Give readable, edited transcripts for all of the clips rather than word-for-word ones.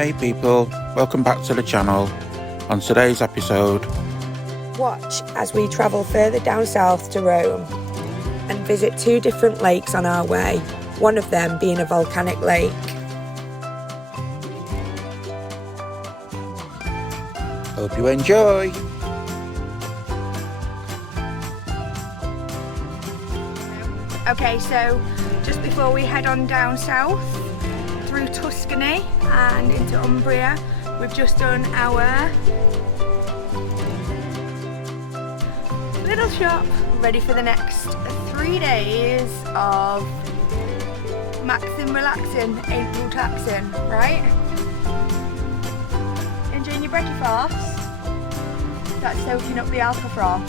Hey people, welcome back to the channel. On today's episode, watch as we travel further down south to Rome and visit two different lakes on our way, one of them being a volcanic lake. hope you enjoy. Okay, so just before we head on down south through Tuscany and into Umbria, we've just done our little shop, ready for the next 3 days of maxing, relaxing, April taxing, right? Enjoying your breakfast? That's soaking up the alcohol.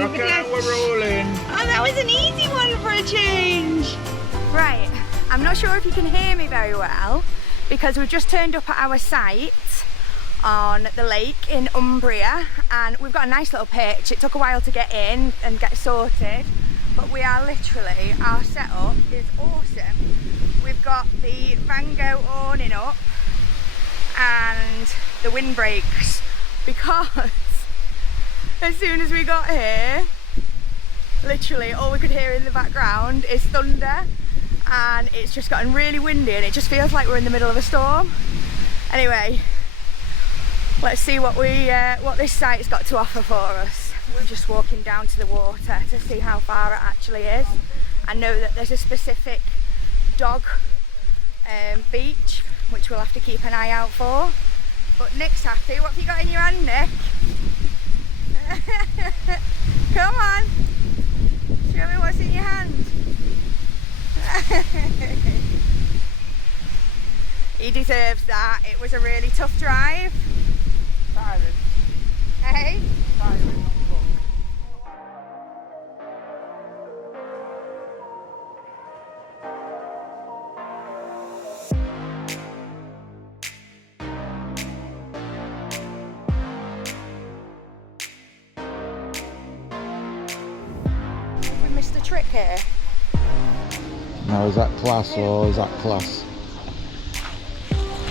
Okay then. We're rolling. Oh, that was an easy one for a change. Right, I'm not sure if you can hear me very well because we've just turned up at our site on the lake in Umbria and we've got a nice little pitch. It took a while to get in and get sorted, but we are literally, our setup is awesome. We've got the Van Gogh awning up and the windbreaks because as soon as we got here, literally all we could hear in the background is thunder and it's just gotten really windy and it just feels like we're in the middle of a storm. Anyway, let's see what this site's got to offer for us. We're just walking down to the water to see how far it actually is. I know that there's a specific dog beach which we'll have to keep an eye out for. But Nick's happy. What have you got in your hand, Nick? Come on, show me what's in your hand. He deserves that. It was a really tough drive. Tiring. Hey? Tiring. We missed a trick here. Now is that class or is that class?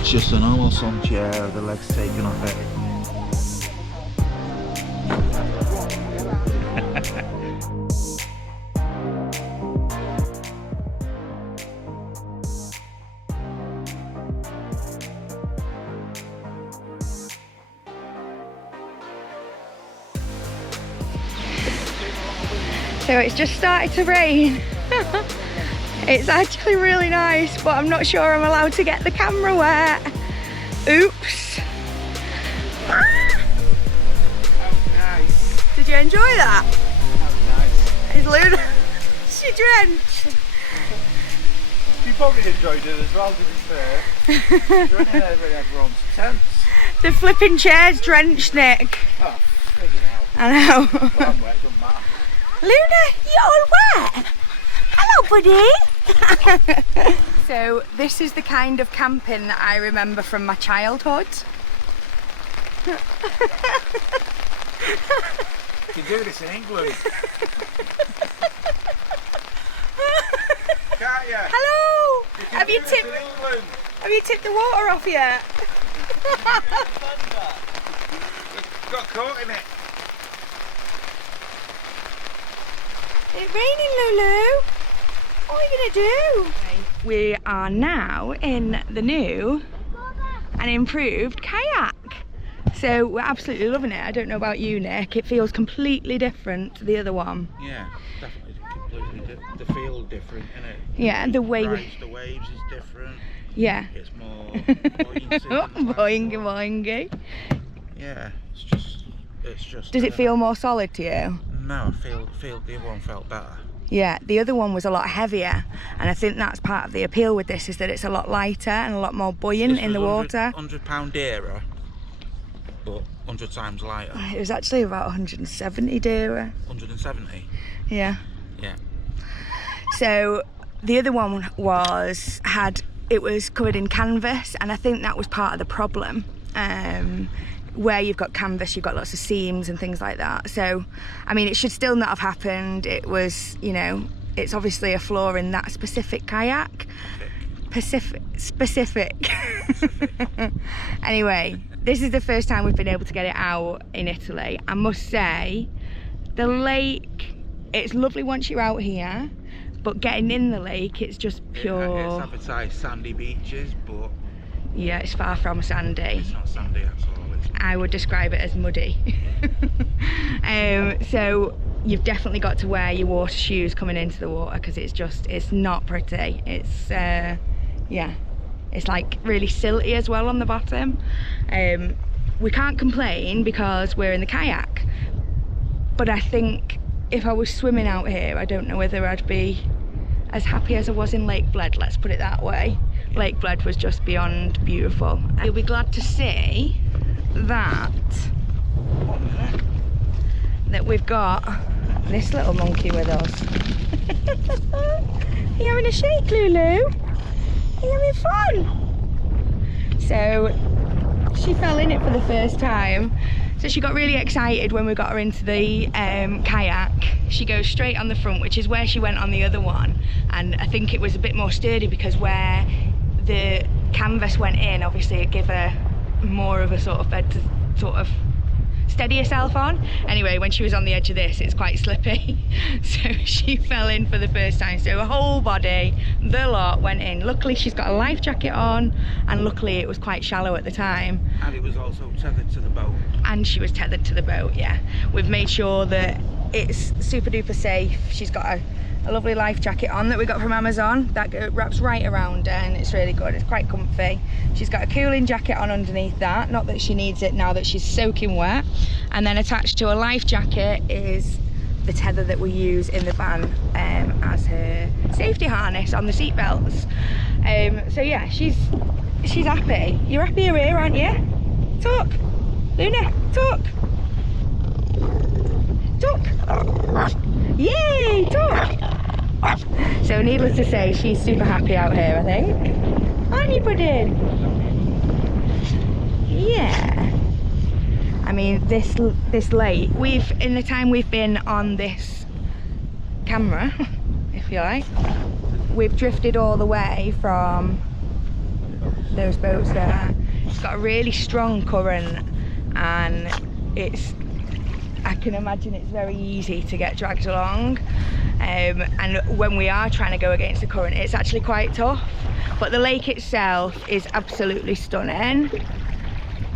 It's just a normal sun chair with the legs taken off it. So it's just started to rain. It's actually really nice, but I'm not sure I'm allowed to get the camera wet. Oops. Ah! That was nice. Did you enjoy that? That was nice. Is Luna? She drenched. You probably enjoyed it as well, to be fair. You're in there with everyone's tents. The flipping chair's drenched, Nick. Oh, friggin' hell. I know. Well, I'm wet, doesn't matter. Luna, you're all wet. Hello, buddy. So this is the kind of camping that I remember from my childhood. You can do this in England. Can't you? Hello. You can Have do you this tipped? in England. Have you tipped the water off yet? Got caught in it. It's raining, Lulu. What are you gonna do? We are now in the new and improved kayak. So we're absolutely loving it. I don't know about you, Nick. It feels completely different to the other one. Yeah, definitely completely different. The feel different, innit? Yeah, and the way the waves is different. Yeah. It's more buoyancy. Boingy boingy. Yeah, it's just. Does it feel more solid to you? No, I feel the other one felt better. Yeah, the other one was a lot heavier, and I think that's part of the appeal with this, is that it's a lot lighter and a lot more buoyant in the water. £100 dearer, but 100 times lighter. It was actually about 170 dearer. 170? Yeah. Yeah. So the other one had it was covered in canvas, and I think that was part of the problem. Where you've got canvas, you've got lots of seams and things like that. So, I mean, it should still not have happened. It was, you know, it's obviously a flaw in that specific kayak. Specific. Anyway, this is the first time we've been able to get it out in Italy. I must say, the lake, it's lovely once you're out here, but getting in the lake, it's just pure. It's advertised sandy beaches, but yeah, it's far from sandy. it's not sandy at all. I would describe it as muddy. So you've definitely got to wear your water shoes coming into the water, because it's not pretty. It's yeah, it's like really silty as well on the bottom. We can't complain because we're in the kayak, but I think if I was swimming out here, I don't know whether I'd be as happy as I was in Lake Bled, let's put it that way. Lake Bled was just beyond beautiful. You'll be glad to see that we've got this little monkey with us. Are you having a shake, Lulu? Are you having fun? So she fell in it for the first time. So she got really excited when we got her into the kayak. She goes straight on the front, which is where she went on the other one. And I think it was a bit more sturdy because where the canvas went in, obviously it gave her more of a sort of bed to sort of steady herself on. Anyway, when she was on the edge of this, it's quite slippy. So she fell in for the first time. So her whole body, the lot, went in. Luckily she's got a life jacket on, and luckily it was quite shallow at the time. And it was also tethered to the boat. And she was tethered to the boat, yeah. We've made sure that it's super duper safe. She's got a lovely life jacket on that we got from Amazon that wraps right around her, and it's really good. It's quite comfy. She's got a cooling jacket on underneath that, not that she needs it now that she's soaking wet. And then attached to her life jacket is the tether that we use in the van as her safety harness on the seat belts. So yeah, she's happy. You're happy you're here, aren't you? Talk, Luna, talk. Talk. Yay, talk. So needless to say, she's super happy out here, I think. Aren't you, Puddin? Yeah. I mean, this lake, in the time we've been on this camera, if you like, we've drifted all the way from those boats there. It's got a really strong current, and I can imagine it's very easy to get dragged along. And when we are trying to go against the current, it's actually quite tough. But the lake itself is absolutely stunning.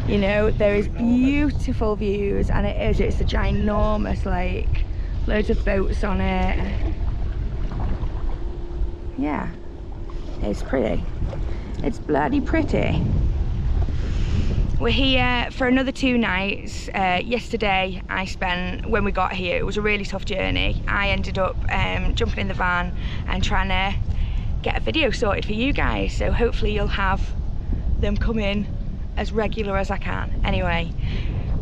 You know, there is beautiful views, and it's a ginormous lake. Loads of boats on it. Yeah, it's pretty. It's bloody pretty. We're here for another 2 nights. Yesterday when we got here, it was a really tough journey. I ended up jumping in the van and trying to get a video sorted for you guys. So hopefully you'll have them come in as regular as I can. Anyway,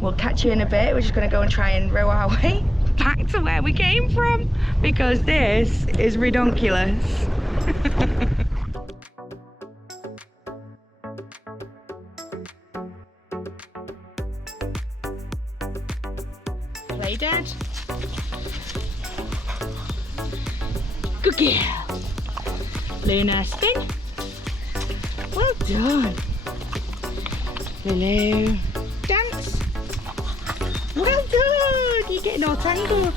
we'll catch you in a bit. We're just gonna go and try and row our way back to where we came from, because this is redonkulous. Play dead. Good girl. Luna, spin. Well done. Lulu, dance. Well done. You're getting all tangled.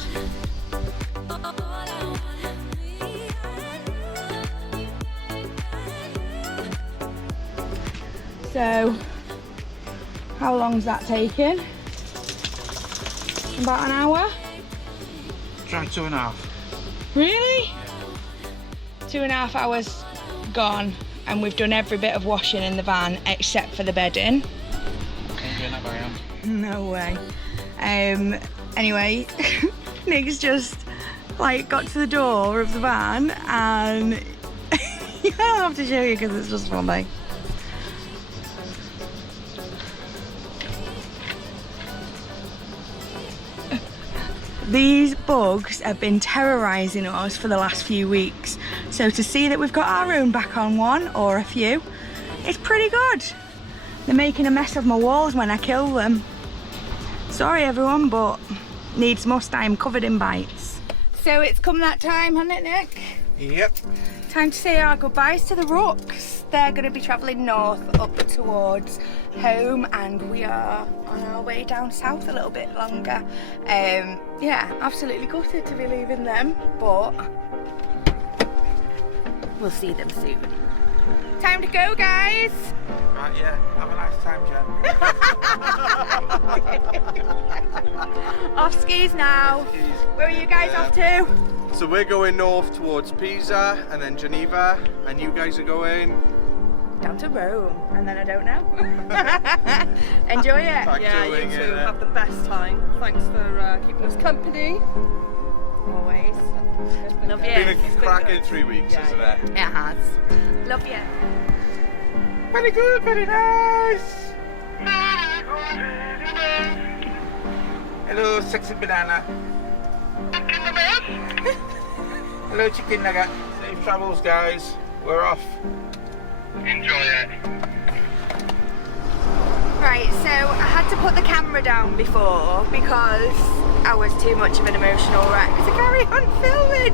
So, how long's that taken? About an hour? Try 2.5. Really? 2.5 hours gone, and we've done every bit of washing in the van except for the bedding. Ain't doing that by hand. No way. Anyway, Nick's just like got to the door of the van, and I'll have to show you because it's just funny. These bugs have been terrorising us for the last few weeks. So to see that we've got our own back on one, or a few, it's pretty good. They're making a mess of my walls when I kill them. Sorry everyone, but needs must, I am covered in bites. So it's come that time, hasn't it, Nick? Yep. Time to say our goodbyes to the Rooks. They're going to be travelling north up towards home, and we are on our way down south a little bit longer. Yeah, absolutely gutted to be leaving them, but we'll see them soon. Time to go, guys. Right, yeah. Have a nice time, Jen. Off skis now. Where are you guys off to? So we're going north towards Pisa and then Geneva, and you guys are going down to Rome, and then I don't know. Enjoy it. Yeah, you two have the best time. Thanks for keeping us company. Always. Love you. It's been a cracking 3 weeks, isn't it? It has. Love you. Very good, very nice. Hello, sexy banana. Hello, chicken nugget. Safe travels, guys. We're off. Enjoy it. Right, so I had to put the camera down before because I was too much of an emotional wreck to carry on filming.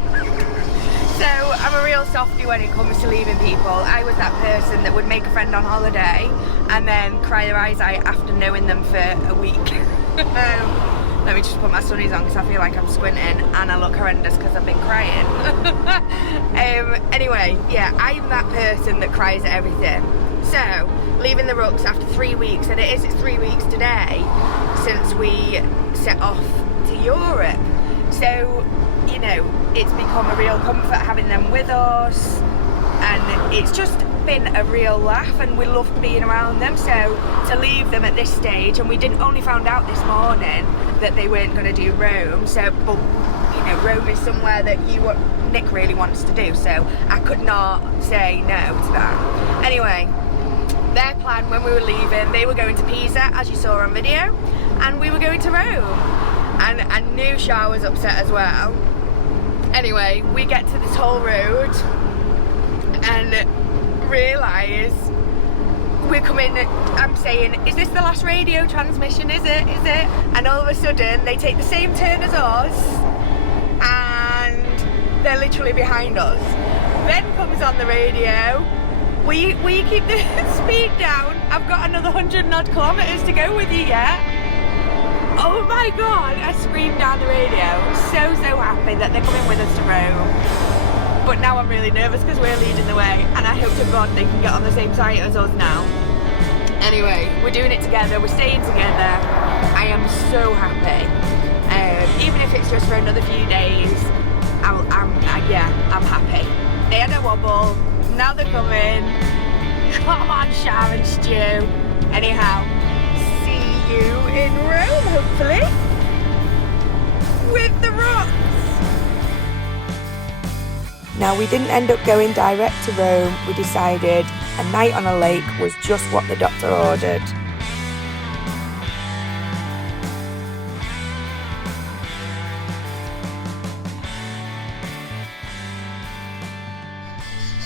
So I'm a real softie when it comes to leaving people. I was that person that would make a friend on holiday and then cry their eyes out after knowing them for a week. Let me just put my sunnies on because I feel like I'm squinting and I look horrendous because I've been crying. Anyway, yeah, I'm that person that cries at everything. So, leaving the Rooks after 3 weeks, and it's 3 weeks today since we set off to Europe. So, you know, it's become a real comfort having them with us, and it's just been a real laugh, and we loved being around them. So to leave them at this stage, and we didn't only found out this morning that they weren't going to do Rome, so, but you know, Rome is somewhere that Nick really wants to do, so I could not say no to that. Anyway, their plan when we were leaving, they were going to Pisa, as you saw on video, and we were going to Rome, and I knew Shah was upset as well. Anyway, we get to this whole road and realise we're coming, I'm saying, is this the last radio transmission, is it? And all of a sudden they take the same turn as us and they're literally behind us. Then comes on the radio, will you keep the speed down? I've got another 100 odd kilometres to go with you yet. Oh my god, I screamed down the radio. So happy that they're coming with us to Rome. But now I'm really nervous because we're leading the way, and I hope to God they can get on the same site as us now. Anyway, we're doing it together, we're staying together. I am so happy. Even if it's just for another few days, I'm happy. They had a wobble, now they're coming. Come on, Shah and Stu. Anyhow, see you in Rome, hopefully, with the Rooks. Now, we didn't end up going direct to Rome. We decided a night on a lake was just what the doctor ordered.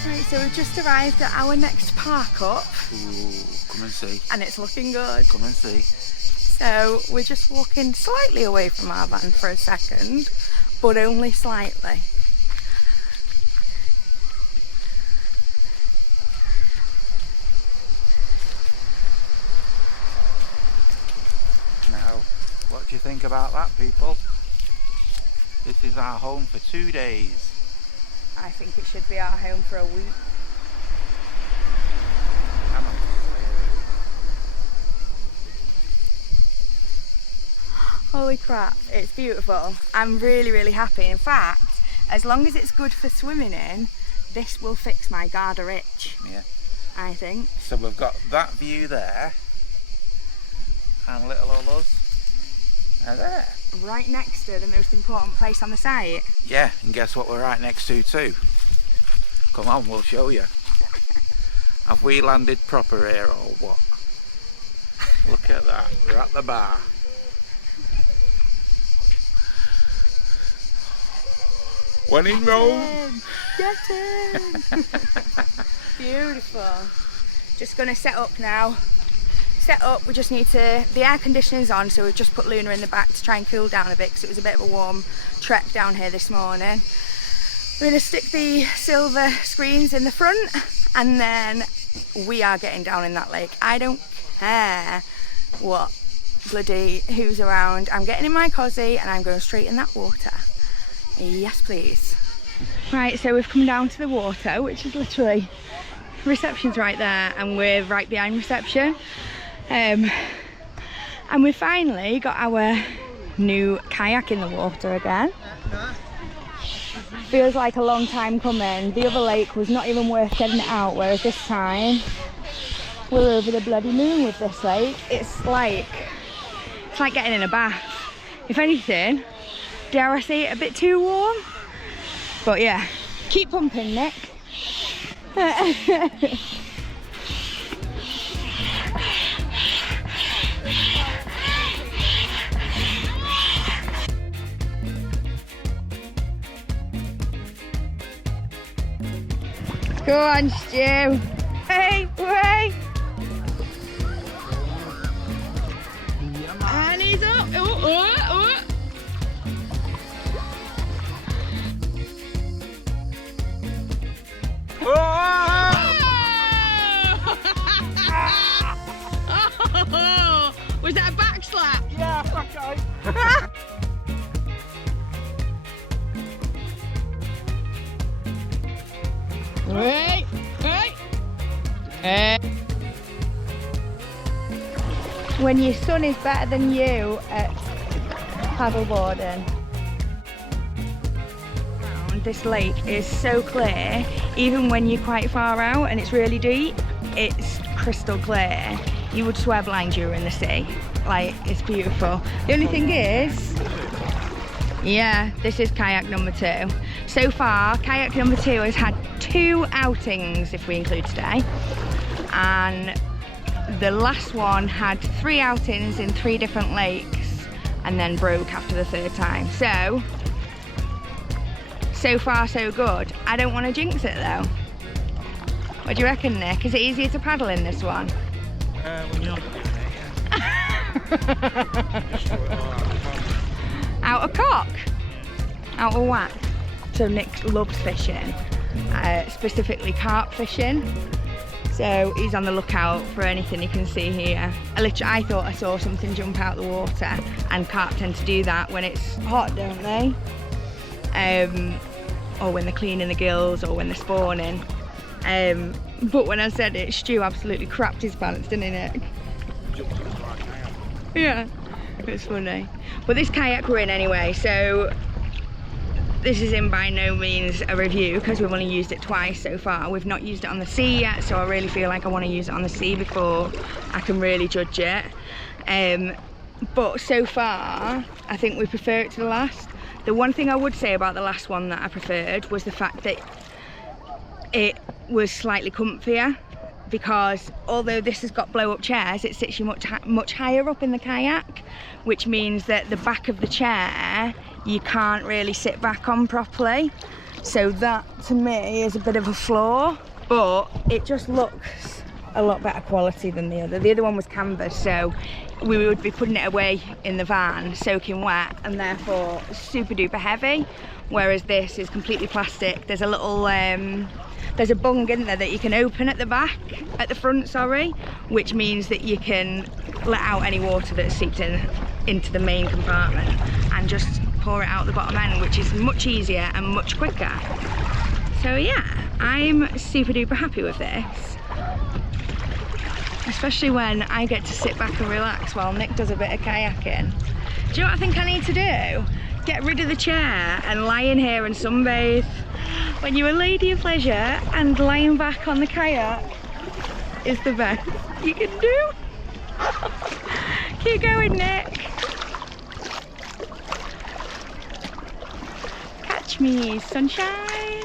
Right, so we've just arrived at our next park up. Ooh, come and see. And it's looking good. Come and see. So we're just walking slightly away from our van for a second, but only slightly. Now, what do you think about that, people? This is our home for 2 days. I think it should be our home for a week. Holy crap, it's beautiful. I'm really happy. In fact, as long as it's good for swimming in, this will fix my Garda itch. Yeah. I think. So we've got that view there, and little old us are there. Right next to the most important place on the site. Yeah, and guess what we're right next to too? Come on, we'll show you. Have we landed proper here or what? Look at that, we're at the bar. When in Rome. Get in. Beautiful. Just gonna set up now. Set up, we just need to, the air conditioning's on, so we've just put Luna in the back to try and cool down a bit because it was a bit of a warm trek down here this morning. We're gonna stick the silver screens in the front and then we are getting down in that lake. I don't care what bloody who's around. I'm getting in my cosy and I'm going straight in that water. Yes, please. Right, so we've come down to the water, which is literally, reception's right there and we're right behind reception. And we finally got our new kayak in the water again. Feels like a long time coming. The other lake was not even worth getting it out, whereas this time we're over the bloody moon with this lake. It's like getting in a bath. If anything, dare I say it, a bit too warm. But yeah, keep pumping, Nick. Go on, Stu. Hey, way. And he's up. Oh, oh, oh. Oh! Was that a back slap? Yeah, okay. Wait, wait. When your son is better than you at paddleboarding. This lake is so clear, even when you're quite far out and it's really deep, it's crystal clear. You would swear blind you were in the sea. Like, it's beautiful. The only thing is, yeah, this is kayak number 2. So far, kayak number 2 has had 2 outings, if we include today. And the last one had 3 outings in 3 different lakes and then broke after the 3rd time. So far so good. I don't want to jinx it though. What do you reckon, Nick? Is it easier to paddle in this one? When you're not doing it, yeah. Out of cock? Out of whack? So Nick loves fishing, specifically carp fishing. So he's on the lookout for anything he can see here. I thought I saw something jump out the water, and carp tend to do that when it's hot, don't they? Or when they're cleaning the gills or when they're spawning. But when I said it, Stu absolutely crapped his pants, didn't he, Nick? Yeah, it's funny. But this kayak we're in anyway, so this is in by no means a review because we've only used it twice so far. We've not used it on the sea yet, so I really feel like I want to use it on the sea before I can really judge it. But so far, I think we prefer it to the last. The one thing I would say about the last one that I preferred was the fact that it was slightly comfier, because although this has got blow-up chairs, it sits you much higher up in the kayak, which means that the back of the chair you can't really sit back on properly. So that to me is a bit of a flaw, but it just looks a lot better quality than the other. The other one was canvas, so we would be putting it away in the van soaking wet and therefore super duper heavy, whereas this is completely plastic. There's a little there's a bung in there that you can open at the front, sorry, which means that you can let out any water that's seeped into the main compartment and just pour it out the bottom end, which is much easier and much quicker. So yeah, I'm super duper happy with this, especially when I get to sit back and relax while Nick does a bit of kayaking. Do you know what I think I need to do? Get rid of the chair and lie in here and sunbathe. When you're a lady of leisure and lying back on the kayak is the best you can do. Keep going, Nick. Catch me, sunshine.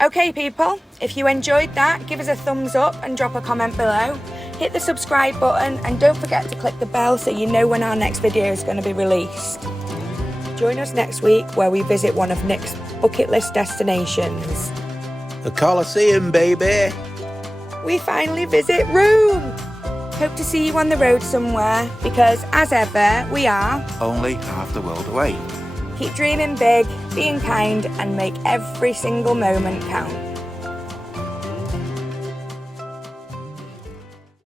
Okay people, if you enjoyed that, give us a thumbs up and drop a comment below. hit the subscribe button and don't forget to click the bell so you know when our next video is going to be released. Join us next week where we visit one of Nick's bucket list destinations. The Colosseum, baby. We finally visit Rome. Hope to see you on the road somewhere because, as ever, we are Only half the world away. keep dreaming big, being kind, and make every single moment count.